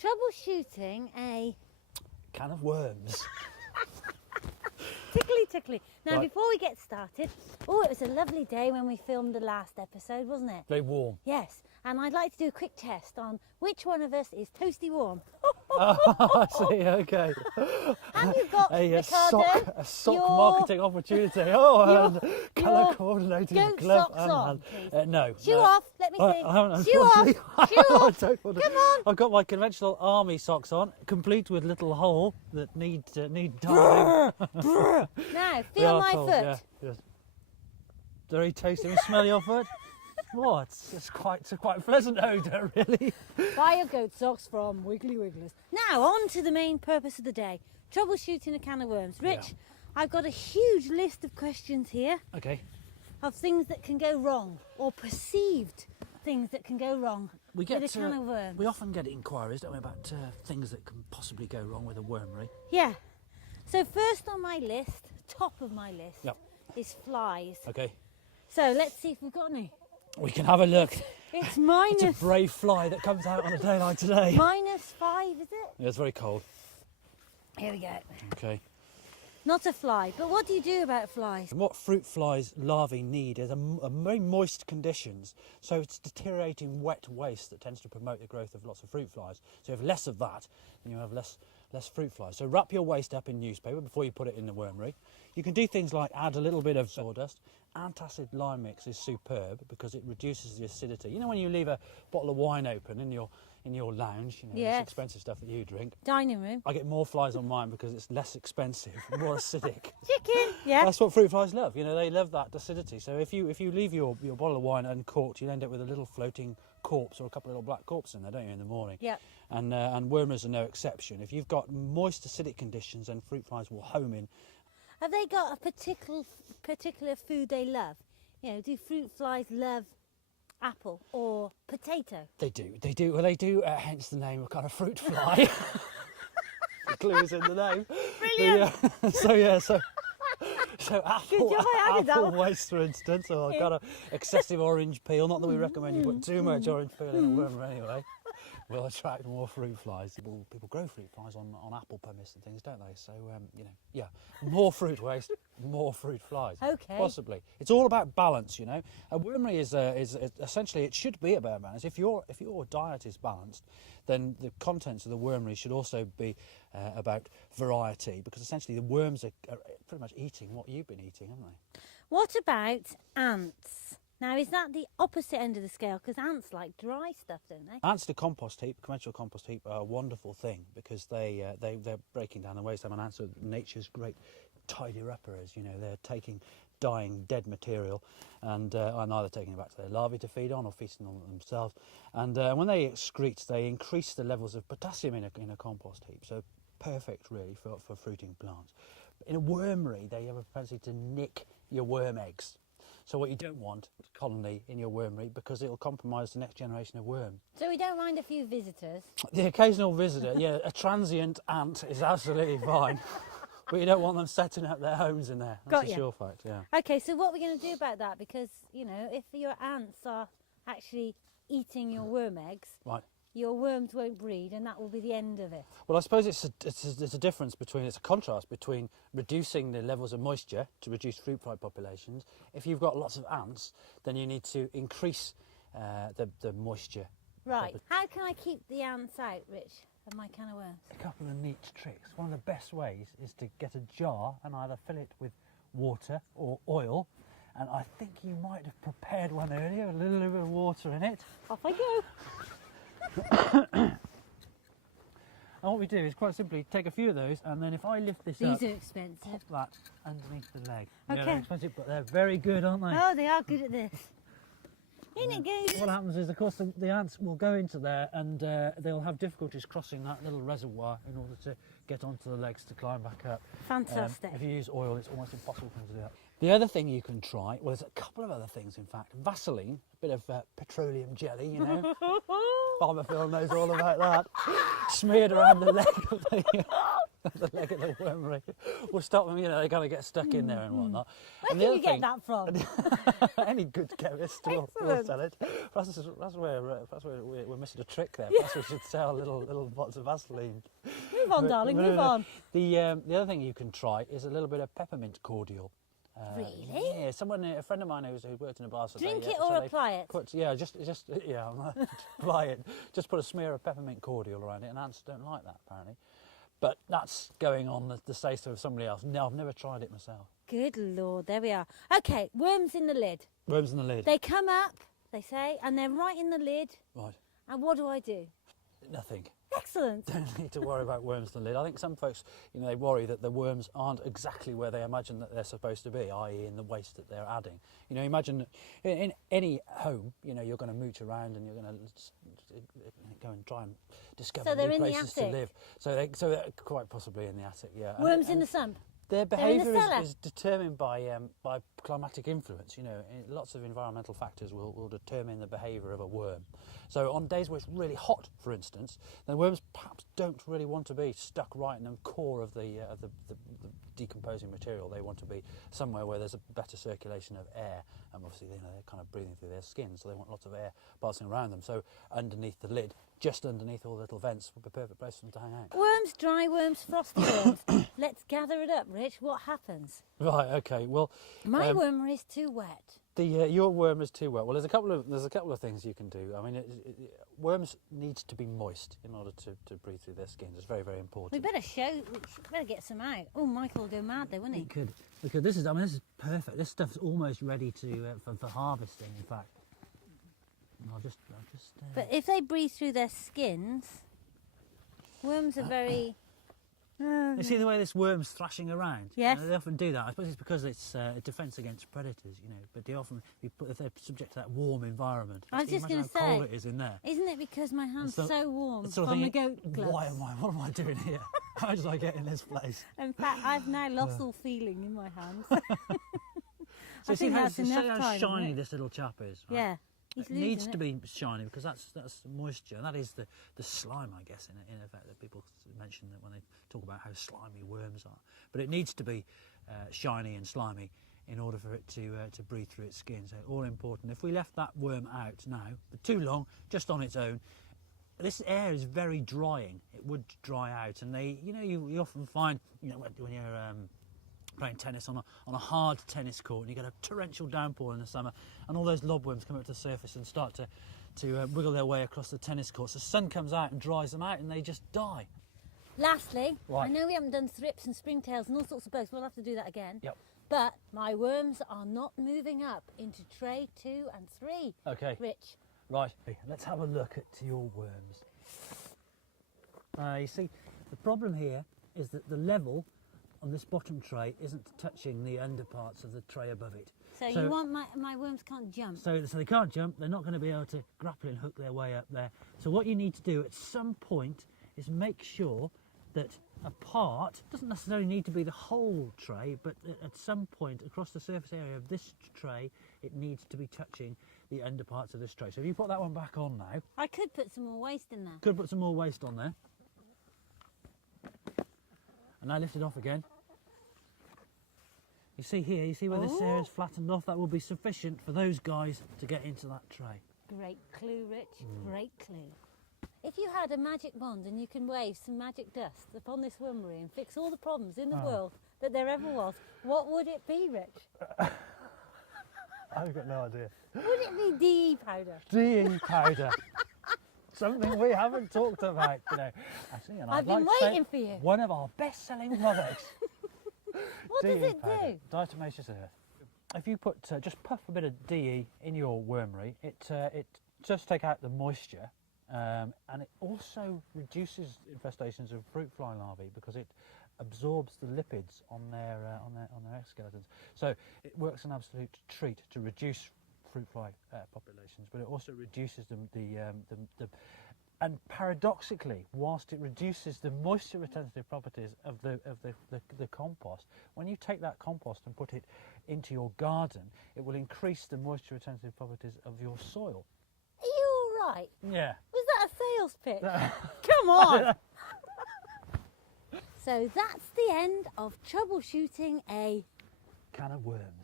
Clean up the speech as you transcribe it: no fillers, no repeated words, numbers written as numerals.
troubleshooting a Can of worms. tickly. Now, Right. before we get started, oh, it was a lovely day when we filmed the last episode, wasn't it? Very warm. Yes, and I'd like to do a quick test on which one of us is toasty warm. I see, okay. And you've got, Ricardo, A sock your marketing opportunity. Oh, and colour your coordinated goat glove. socks on, please. No. Shoe no. off, let me see. I haven't, Shoe off, unfortunately. shoe I off. don't want to- Come on. I've got my conventional army socks on, complete with little hole that need tying. Now, They feel are my cold, foot. yeah, yes. Very tasty. And smell your foot. Oh, it's quite a pleasant odour, really. Buy your goat socks from Wiggly Wigglers. Now, on to the main purpose of the day. Troubleshooting a can of worms. Rich, Yeah. I've got a huge list of questions here Okay. of things that can go wrong, or perceived things that can go wrong We get with a can of worms. we often get inquiries, don't we, about things that can possibly go wrong with a wormery. Yeah. So first on my list, top of my list, Yep. is flies. Okay. So let's see if we've got any. We can have a look. It's It's a minus, brave fly that comes out on a day like today. -5, is it? Yeah, it's very cold. Here we go. Okay. Not a fly, but what do you do about flies? And what fruit flies larvae need is a very moist conditions. So it's deteriorating wet waste that tends to promote the growth of lots of fruit flies. So if less of that, then you have less fruit flies. So wrap your waste up in newspaper before you put it in the wormery. You can do things like add a little bit of sawdust. Antacid lime mix is superb because it reduces the acidity. You know when you leave a bottle of wine open in your lounge, you know, Yes. this expensive stuff that you drink. Dining room. I get more flies on mine because it's less expensive, more acidic. Chicken. Yeah. That's what fruit flies love. You know, they love that acidity. So if you leave your bottle of wine uncorked, you end up with a little floating corpse or a couple of little black corpses in there, don't you, in the morning? Yeah. And wormers are no exception. If you've got moist acidic conditions, then fruit flies will home in. Have they got a particular food they love? You know, do fruit flies love apple or potato? They do. Well, they do. Hence the name of kind of fruit fly. The clue is in the name. Brilliant. So apple, job I added that apple one. waste, for instance, or kind of excessive orange peel. Not that we recommend you put too much orange peel in a wormer anyway. Will attract more fruit flies. People grow fruit flies on apple pumice and things, don't they? So you know, yeah, more fruit waste, more fruit flies. Okay. Possibly. It's all about balance, you know. A wormery is essentially, it should be about balance. If your diet is balanced, then the contents of the wormery should also be about variety, because essentially the worms are pretty much eating what you've been eating, haven't they? What about ants? Now, is that the opposite end of the scale? Because ants like dry stuff, don't they? Ants to compost heap, conventional compost heap, are a wonderful thing because they're breaking down the waste. I mean, ants are nature's great tidier uppers. You know, they're taking dying, dead material and either taking it back to their larvae to feed on or feasting on it themselves. And when they excrete, they increase the levels of potassium in a compost heap. So perfect, really, for fruiting plants. In a wormery, they have a propensity to nick your worm eggs. So what you don't want is a colony in your wormery because it'll compromise the next generation of worms. So we don't mind a few visitors. The occasional visitor, yeah, a transient ant is absolutely fine. But you don't want them setting up their homes in there. That's Got a ya. sure fact, yeah. Okay, so what are we going to do about that? Because, you know, if your ants are actually eating your worm eggs, Right. your worms won't breed and that will be the end of it. Well, I suppose it's a difference between, it's a contrast between reducing the levels of moisture to reduce fruit fly populations. If you've got lots of ants, then you need to increase the moisture. Right. How can I keep the ants out, Rich, of my can of worms? A couple of neat tricks. One of the best ways is to get a jar and either fill it with water or oil. And I think you might have prepared one earlier, a little bit of water in it. Off I go. And what we do is quite simply take a few of those, and then if I lift this up, These are expensive. pop that underneath the leg. Okay. Yeah, they're expensive, but they're very good, aren't they? Oh, they are good at this. In it goes. What happens is, of course, the ants will go into there and they'll have difficulties crossing that little reservoir in order to get onto the legs to climb back up. Fantastic. If you use oil, it's almost impossible for them to do that. The other thing you can try, well, there's a couple of other things, in fact. Vaseline, a bit of petroleum jelly, you know. Farmer Phil knows all about that. Smeared around the leg of the the leg of the wormery will stop them. You know, they're going to get stuck in there and whatnot. Where And can the you other get that from? Any good chemist will Excellent. sell it. Perhaps we're missing a trick there. Perhaps we should sell little bottles of Vaseline. Move on, darling, move on. The other thing you can try is a little bit of peppermint cordial. Really? Yeah, a friend of mine who worked in a bar. So Drink they, it so or they apply it? Apply it. Just put a smear of peppermint cordial around it, and ants don't like that apparently. But that's going on the say-so of somebody else. No, I've never tried it myself. Good Lord, there we are. Okay, worms in the lid. Worms in the lid. They come up, they say, and they're right in the lid. Right. And what do I do? Nothing. Excellent. Don't need to worry about worms in the lid. I think some folks, you know, they worry that the worms aren't exactly where they imagine that they're supposed to be, i.e. in the waste that they're adding. You know, imagine in any home, you know, you're going to mooch around and you're going to go and try and discover So they're new in the places to attic? live. So they're quite possibly in the attic, yeah. Worms in the sump. Their in the behaviour cellar? is determined by climatic influence. You know, lots of environmental factors will determine the behaviour of a worm. So on days where it's really hot, for instance, then worms perhaps don't really want to be stuck right in the core of the decomposing material. They want to be somewhere where there's a better circulation of air, and obviously, you know, they're kind of breathing through their skin, so they want lots of air passing around them. So underneath the lid, just underneath all the little vents, would be a perfect place for them to hang out. Worms, dry worms, frosty worms. Let's gather it up, Rich. What happens? Right. Okay. Well, My wormer is too wet. your worm is too wet. Well, there's a couple of things you can do. I mean, worms need to be moist in order to breathe through their skins. It's very, very important. We better get some out. Oh, Michael will go mad though, wouldn't he? Because this is perfect. This stuff's almost ready for harvesting. In fact, I'll just. But if they breathe through their skins, worms are very... You see the way this worm's thrashing around? Yes. You know, they often do that. I suppose it's because it's a defence against predators, you know. But if they're subject to that warm environment, I was just going to say, how cold it is in there. Isn't it because my hand's So- so warm Sort of from the thinking, goat gloves? what am I doing here? How did I get in this place? In fact, I've now lost all feeling in my hands. So I see think how, that's see enough how time, isn't shiny it? this little chap is, right? Yeah, he's It needs losing to it. be shiny because that's moisture, and that is the slime, I guess, in effect, that people mention that when they talk about how slimy worms are. But it needs to be shiny and slimy in order for it to breathe through its skin. So all important. If we left that worm out now for too long, just on its own, this air is very drying. It would dry out, and you often find, you know, when you're playing tennis on a hard tennis court and you get a torrential downpour in the summer, and all those lobworms come up to the surface and start to wiggle their way across the tennis courts. The sun comes out and dries them out, and they just die. Lastly, Right. I know we haven't done thrips and springtails and all sorts of bugs. We'll have to do that again. Yep. But my worms are not moving up into tray 2 and 3. Okay. Rich. Right, let's have a look at your worms. You see, the problem here is that the level on this bottom tray isn't touching the underparts of the tray above it. So you want my worms can't jump? So they can't jump, they're not going to be able to grapple and hook their way up there. So what you need to do at some point is make sure that a part, doesn't necessarily need to be the whole tray, but at some point across the surface area of this tray, it needs to be touching the underparts of this tray. So if you put that one back on now, I could put some more waste in there. could put some more waste on there. And now lift it off again. You see here, you see where this area is flattened off? That will be sufficient for those guys to get into that tray. Great clue, Rich. Great clue. If you had a magic wand and you can wave some magic dust upon this wormery and fix all the problems in the world that there ever was, what would it be, Rich? I've got no idea. Would it be DE powder? DE powder. Something we haven't talked about today. Actually, and I've I'd been like to say waiting for you. One of our best-selling products. What does DE it powder, do? diatomaceous earth. If you put just puff a bit of DE in your wormery, it just take out the moisture, and it also reduces infestations of fruit fly larvae because it absorbs the lipids on their exoskeletons. So it works an absolute treat to reduce fruit fly populations, but it also reduces and paradoxically, whilst it reduces the moisture retentive properties of the compost, when you take that compost and put it into your garden, it will increase the moisture retentive properties of your soil. Are you all right? Yeah. Was that a sales pitch? Come on! So that's the end of troubleshooting a Can of worms.